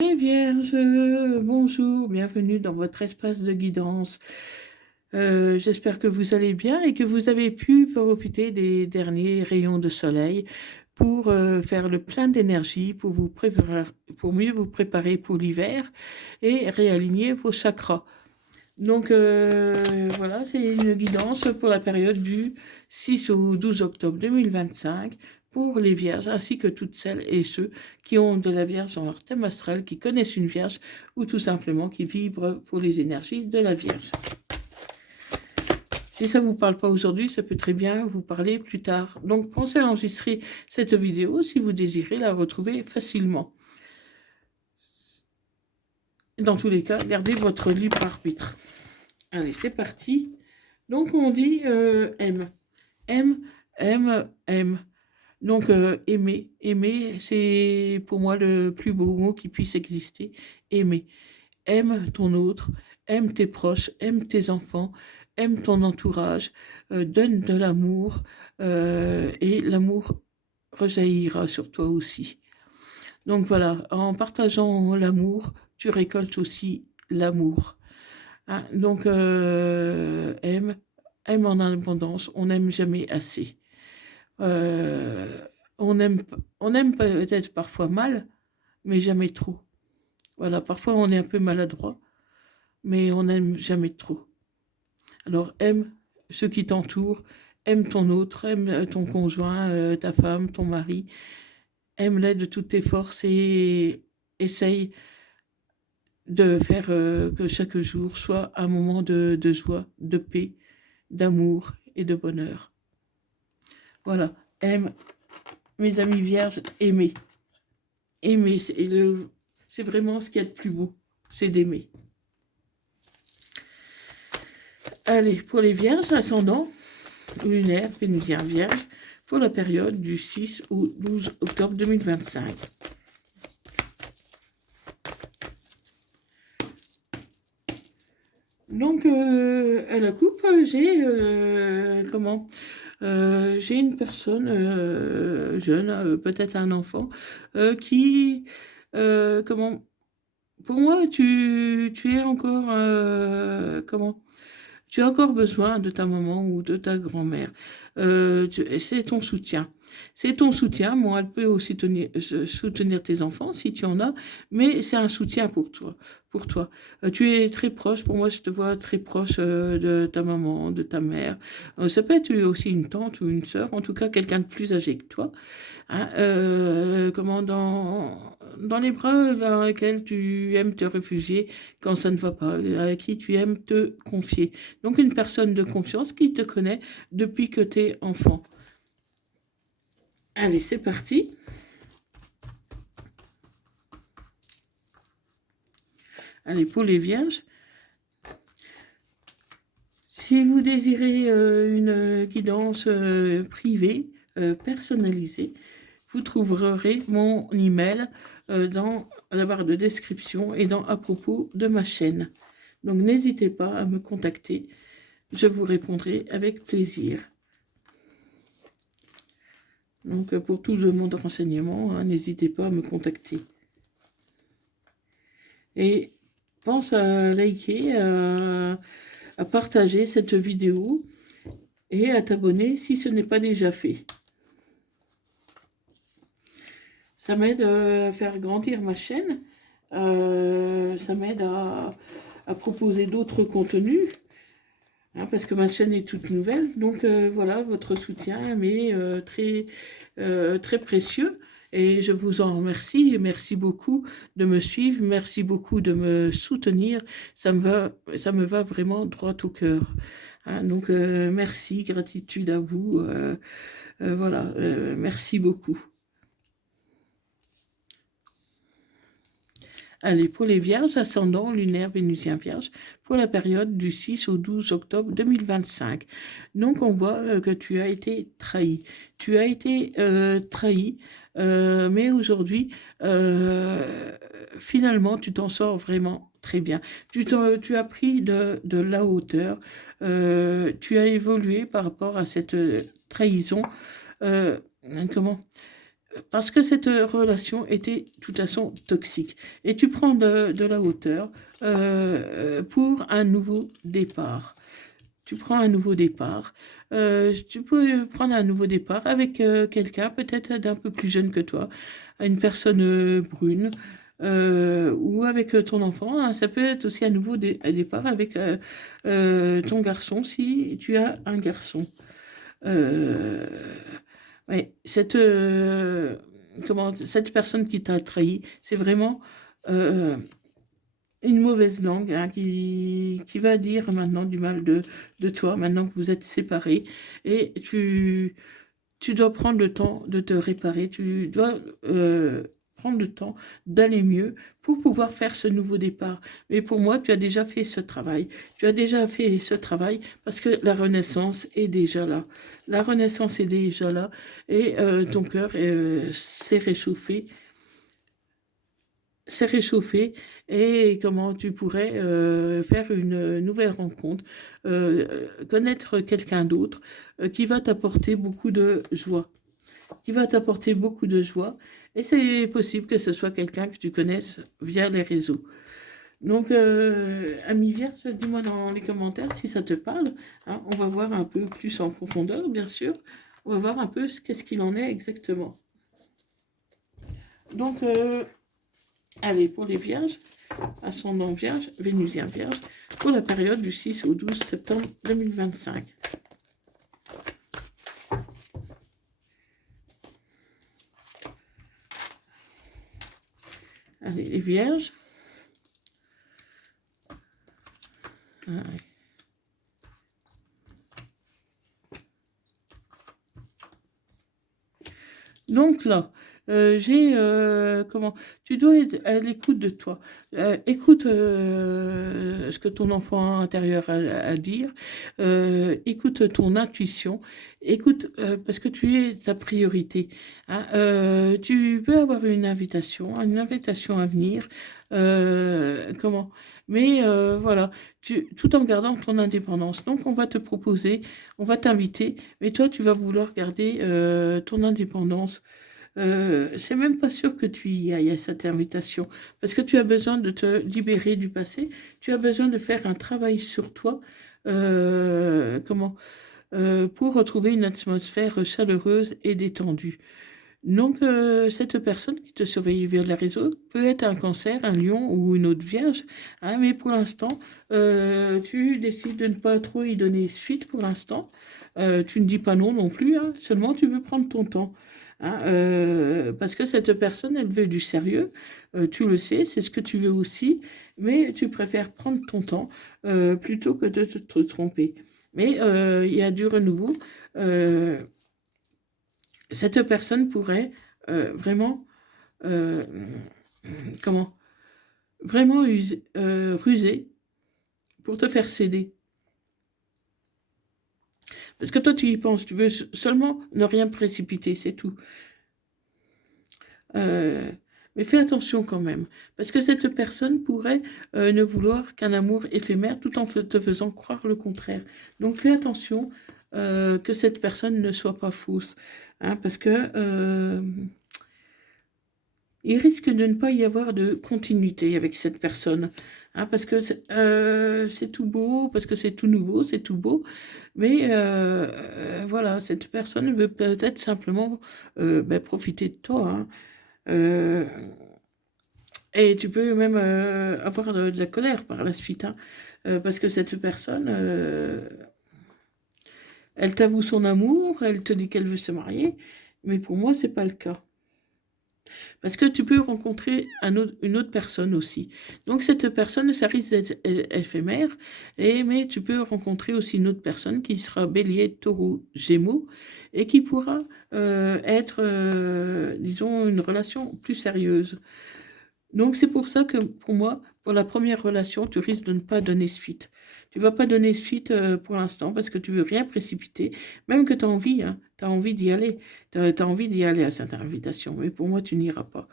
Les Vierges, bonjour, bienvenue dans votre espace de guidance. J'espère que vous allez bien et que vous avez pu profiter des derniers rayons de soleil pour faire le plein d'énergie, pour mieux vous préparer pour l'hiver et réaligner vos chakras. Donc voilà, c'est une guidance pour la période du 6 au 12 octobre 2025 pour les vierges, ainsi que toutes celles et ceux qui ont de la vierge dans leur thème astral, qui connaissent une vierge ou tout simplement qui vibrent pour les énergies de la vierge. Si ça ne vous parle pas aujourd'hui, ça peut très bien vous parler plus tard. Donc pensez à enregistrer cette vidéo si vous désirez la retrouver facilement. Dans tous les cas, gardez votre libre arbitre. Allez, c'est parti. Donc on dit aime. Aime, aime, aime. Donc aimer, aimer, c'est pour moi le plus beau mot qui puisse exister. Aimer. Aime ton autre, aime tes proches, aime tes enfants, aime ton entourage, donne de l'amour et l'amour rejaillira sur toi aussi. Donc voilà, en partageant l'amour, tu récoltes aussi l'amour. Hein, donc aime, aime en abondance, on n'aime jamais assez. Euh, on aime peut-être parfois mal, mais jamais trop. Voilà, parfois on est un peu maladroit, mais on n'aime jamais trop. Alors aime ceux qui t'entourent, aime ton autre, aime ton conjoint, ta femme, ton mari, aime-les de toutes tes forces et essaye de faire que chaque jour soit un moment de joie, de paix, d'amour et de bonheur. Voilà, aime, mes amis vierges, aimez. Aimer, c'est vraiment ce qu'il y a de plus beau, c'est d'aimer. Allez, pour les vierges, ascendant lunaire, vénusien vierge, pour la période du 6 au 12 octobre 2025. Donc, à la coupe, j'ai j'ai une personne jeune, peut-être un enfant, qui, pour moi, tu es encore, tu as encore besoin de ta maman ou de ta grand-mère. C'est ton soutien. C'est ton soutien. Moi, elle peut aussi soutenir tes enfants si tu en as, mais c'est un soutien pour toi. Pour toi. Tu es très proche. Pour moi, je te vois très proche de ta maman, de ta mère. Ça peut être aussi une tante ou une sœur, en tout cas quelqu'un de plus âgé que toi. Hein, dans les bras dans lesquels tu aimes te réfugier quand ça ne va pas, à qui tu aimes te confier. Donc une personne de confiance qui te connaît depuis que tu es enfant. Allez, c'est parti. Allez, pour les vierges. Si vous désirez une guidance privée, personnalisée, vous trouverez mon email dans la barre de description et à propos de ma chaîne. Donc n'hésitez pas à me contacter, je vous répondrai avec plaisir. Donc pour tout le monde de renseignement, hein, n'hésitez pas à me contacter. Et pense à liker, à partager cette vidéo et à t'abonner si ce n'est pas déjà fait. Ça m'aide à faire grandir ma chaîne, ça m'aide à proposer d'autres contenus, hein, parce que ma chaîne est toute nouvelle. Donc voilà, votre soutien m'est très précieux. Et je vous en remercie. Merci beaucoup de me suivre. Merci beaucoup de me soutenir. Ça me va vraiment droit au cœur. Hein, donc merci, gratitude à vous. Voilà, merci beaucoup. Allez, pour les vierges, ascendant lunaire vénusien vierge, pour la période du 6 au 12 octobre 2025. Donc, on voit que tu as été trahi. Tu as été trahi, mais aujourd'hui, finalement, tu t'en sors vraiment très bien. Tu as pris de la hauteur. Tu as évolué par rapport à cette trahison. Comment parce que cette relation était de toute façon toxique. Et tu prends de la hauteur pour un nouveau départ. Tu prends un nouveau départ. Tu peux prendre un nouveau départ avec quelqu'un peut-être d'un peu plus jeune que toi, une personne brune, ou avec ton enfant, hein. Ça peut être aussi un nouveau départ avec ton garçon si tu as un garçon. Euh, ouais, cette personne qui t'a trahi, c'est vraiment euh, une mauvaise langue, hein, qui va dire maintenant du mal de toi, maintenant que vous êtes séparés. Et tu dois prendre le temps de te réparer, tu dois prendre le temps d'aller mieux pour pouvoir faire ce nouveau départ. Mais pour moi, tu as déjà fait ce travail. Tu as déjà fait ce travail parce que la renaissance est déjà là. La renaissance est déjà là et ton cœur s'est réchauffé et comment tu pourrais faire une nouvelle rencontre, connaître quelqu'un d'autre qui va t'apporter beaucoup de joie, qui va t'apporter beaucoup de joie. Et c'est possible que ce soit quelqu'un que tu connaisses via les réseaux. Donc, ami Vierge, dis-moi dans les commentaires si ça te parle, hein. On va voir un peu plus en profondeur, bien sûr. On va voir un peu qu'est-ce qu'il en est exactement. Donc, allez, pour les vierges, ascendant vierge, vénusien vierge, pour la période du 6 au 12 septembre 2025. Allez, les vierges. Allez. Donc là, j'ai comment tu dois être à l'écoute de toi. Écoute ce que ton enfant intérieur a à dire. Écoute ton intuition. Écoute parce que tu es ta priorité, hein. Tu peux avoir une invitation à venir. Comment mais voilà, tout en gardant ton indépendance. Donc on va te proposer, on va t'inviter, mais toi tu vas vouloir garder ton indépendance. C'est même pas sûr que tu y ailles à cette invitation, parce que tu as besoin de te libérer du passé, tu as besoin de faire un travail sur toi, pour retrouver une atmosphère chaleureuse et détendue. Donc, cette personne qui te surveille via le réseau peut être un cancer, un lion ou une autre vierge, hein, mais pour l'instant, tu décides de ne pas trop y donner suite pour l'instant. Tu ne dis pas non non plus, hein, seulement tu veux prendre ton temps, hein, parce que cette personne, elle veut du sérieux, tu le sais, c'est ce que tu veux aussi, mais tu préfères prendre ton temps plutôt que de te tromper. Mais il y a du renouveau. euh, cette personne pourrait vraiment, euh, comment, vraiment ruser pour te faire céder. Parce que toi, tu y penses, tu veux seulement ne rien précipiter, c'est tout. Mais fais attention quand même, parce que cette personne pourrait ne vouloir qu'un amour éphémère tout en te faisant croire le contraire. Donc fais attention que cette personne ne soit pas fausse, hein, parce que il risque de ne pas y avoir de continuité avec cette personne, hein, parce que c'est tout beau, parce que c'est tout nouveau, c'est tout beau, mais voilà, cette personne veut peut-être simplement profiter de toi, hein. Euh, et tu peux même avoir de la colère par la suite, hein, parce que cette personne, elle t'avoue son amour, elle te dit qu'elle veut se marier, mais pour moi, c'est pas le cas. Parce que tu peux rencontrer une autre personne aussi. Donc cette personne, ça risque d'être éphémère, mais tu peux rencontrer aussi une autre personne qui sera bélier, taureau, gémeaux, et qui pourra être, disons, une relation plus sérieuse. Donc c'est pour ça que pour moi, pour la première relation, tu risques de ne pas donner suite. Tu vas pas donner suite pour l'instant parce que tu veux rien précipiter, même que tu as envie, hein, tu as envie d'y aller, tu as envie d'y aller à cette invitation. Mais pour moi, tu n'iras pas.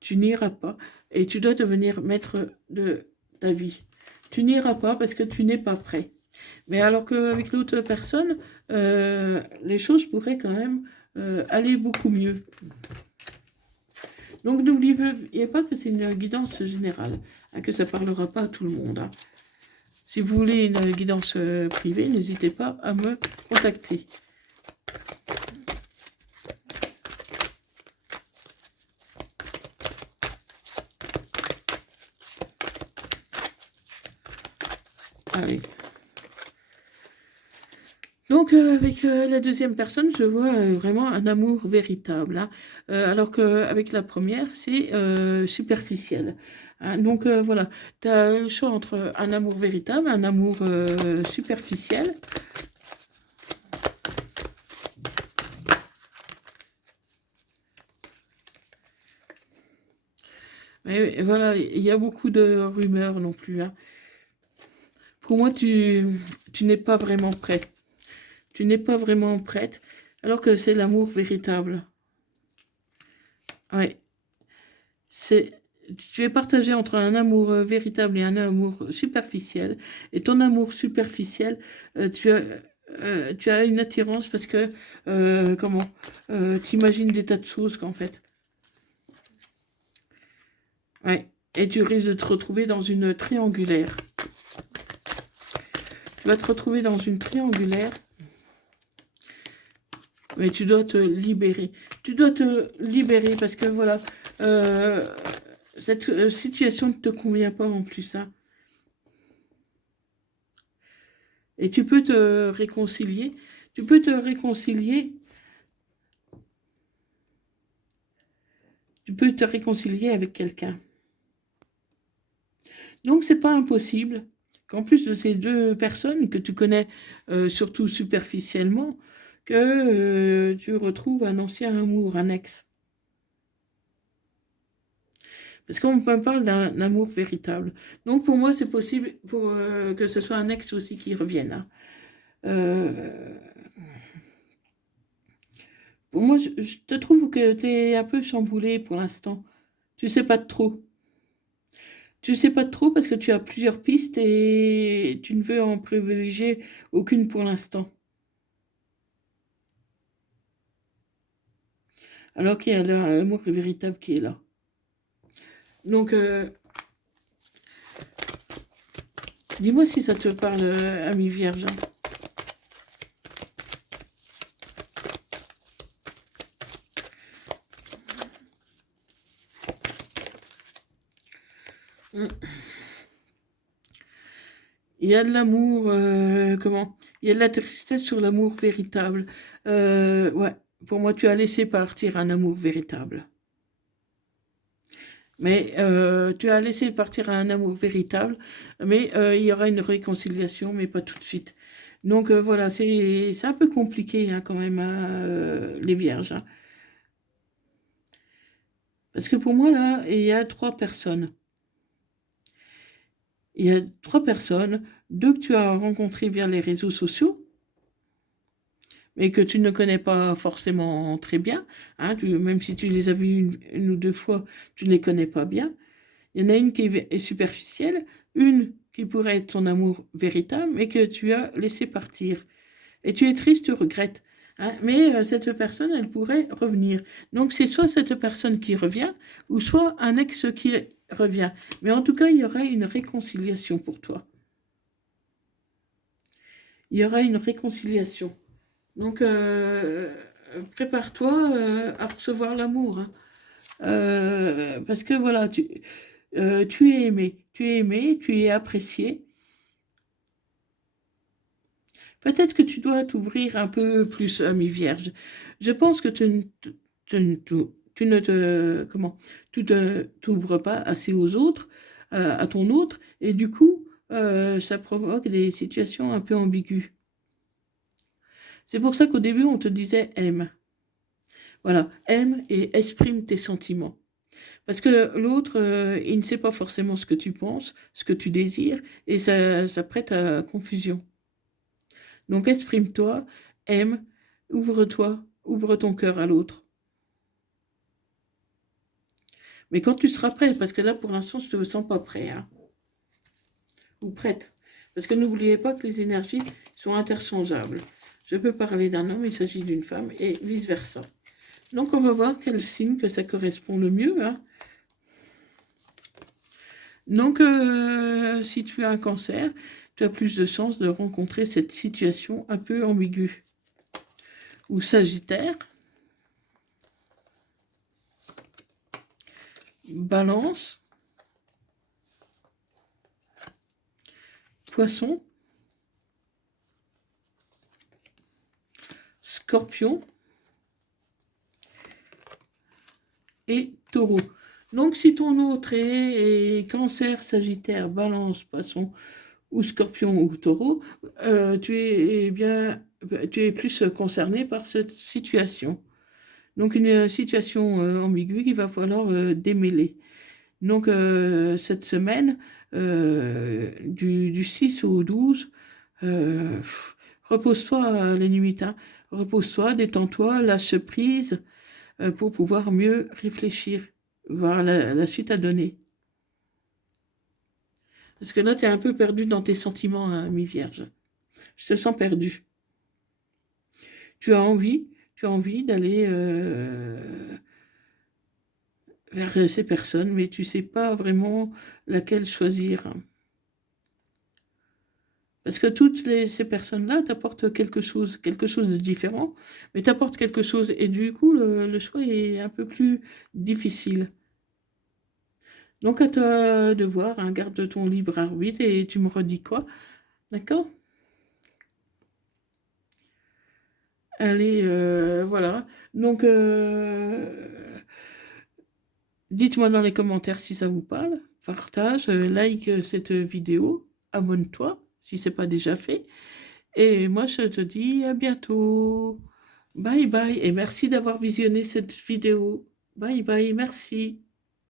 Tu n'iras pas et tu dois devenir maître de ta vie. Tu n'iras pas parce que tu n'es pas prêt. Mais alors qu'avec l'autre personne, les choses pourraient quand même aller beaucoup mieux. Donc n'oubliez pas que c'est une guidance générale, hein, que ça ne parlera pas à tout le monde. Hein. Si vous voulez une guidance privée, n'hésitez pas à me contacter. Allez. Donc, avec la deuxième personne, je vois vraiment un amour véritable. Hein. Alors qu'avec la première, c'est superficiel. Hein. Donc, voilà, tu as le choix entre un amour véritable, un amour superficiel. Et voilà, il y a beaucoup de rumeurs non plus. Hein. Pour moi, tu n'es pas vraiment prêt. Tu n'es pas vraiment prête, alors que c'est l'amour véritable. Ouais. Tu es partagé entre un amour véritable et un amour superficiel. Et ton amour superficiel, tu as une attirance parce que, tu imagines des tas de choses qu'en fait. Ouais. Et tu risques de te retrouver dans une triangulaire. Tu vas te retrouver dans une triangulaire. Mais tu dois te libérer. Tu dois te libérer parce que voilà, cette situation ne te convient pas en plus. Hein. Et tu peux te réconcilier. Tu peux te réconcilier. Tu peux te réconcilier avec quelqu'un. Donc, c'est pas impossible qu'en plus de ces deux personnes que tu connais surtout superficiellement, que tu retrouves un ancien amour, un ex. Parce qu'on me parle d'un amour véritable. Donc pour moi, c'est possible pour, que ce soit un ex aussi qui revienne. Hein. Pour moi, je te trouve que tu es un peu chamboulé pour l'instant. Tu sais pas de trop. Tu sais pas de trop parce que tu as plusieurs pistes et tu ne veux en privilégier aucune pour l'instant. Alors qu'il y a l'amour véritable qui est là. Donc, dis-moi si ça te parle, ami vierge. Il y a de l'amour, il y a de la tristesse sur l'amour véritable. Ouais, pour moi, tu as laissé partir un amour véritable. Mais tu as laissé partir un amour véritable, mais il y aura une réconciliation, mais pas tout de suite. Donc voilà, c'est un peu compliqué hein, quand même, hein, les vierges. Hein. Parce que pour moi, là, il y a trois personnes. Il y a trois personnes, deux que tu as rencontrées via les réseaux sociaux, mais que tu ne connais pas forcément très bien. Hein, même si tu les as vues une ou deux fois, tu ne les connais pas bien. Il y en a une qui est superficielle, une qui pourrait être ton amour véritable, mais que tu as laissé partir. Et tu es triste, tu regrettes. Hein, mais cette personne, elle pourrait revenir. Donc c'est soit cette personne qui revient, ou soit un ex qui revient. Mais en tout cas, il y aura une réconciliation pour toi. Il y aura une réconciliation. Donc, prépare-toi à recevoir l'amour. Hein. Parce que voilà, tu es aimé. Tu es aimé, tu es apprécié. Peut-être que tu dois t'ouvrir un peu plus, ami vierge. Je pense que tu ne te, comment, tu ne t'ouvres pas assez aux autres, à ton autre, et du coup, ça provoque des situations un peu ambiguës. C'est pour ça qu'au début, on te disait aime. Voilà, aime et exprime tes sentiments. Parce que l'autre, il ne sait pas forcément ce que tu penses, ce que tu désires, et ça prête à confusion. Donc exprime-toi, aime, ouvre-toi, ouvre ton cœur à l'autre. Mais quand tu seras prêt, parce que là, pour l'instant, je ne te sens pas prêt, hein, ou prête. Parce que n'oubliez pas que les énergies sont interchangeables. Je peux parler d'un homme, il s'agit d'une femme, et vice-versa. Donc, on va voir quel signe que ça correspond le mieux. Hein. Donc, si tu as un cancer, tu as plus de chances de rencontrer cette situation un peu ambiguë. Ou Sagittaire, Balance, Poisson, Scorpion et Taureau. Donc, si ton autre est Cancer, Sagittaire, Balance, Poisson ou Scorpion ou Taureau, tu es plus concerné par cette situation. Donc, une situation ambiguë qu'il va falloir démêler. Donc, cette semaine, du 6 au 12, repose-toi à la limite. Hein. Repose-toi, détends-toi, lâche prise pour pouvoir mieux réfléchir, voir la suite à donner. Parce que là, tu es un peu perdu dans tes sentiments, hein, mi-vierge. Je te sens perdu. Tu as envie d'aller vers ces personnes, mais tu ne sais pas vraiment laquelle choisir. Parce que ces personnes-là t'apportent quelque chose de différent, mais t'apportent quelque chose. Et du coup, le choix est un peu plus difficile. Donc, à toi de voir, hein, garde ton libre arbitre et tu me redis quoi. D'accord? Allez, voilà. Donc, dites-moi dans les commentaires si ça vous parle. Partage, like cette vidéo. Abonne-toi si ce n'est pas déjà fait. Et moi, je te dis à bientôt. Bye bye. Et merci d'avoir visionné cette vidéo. Bye bye. Merci.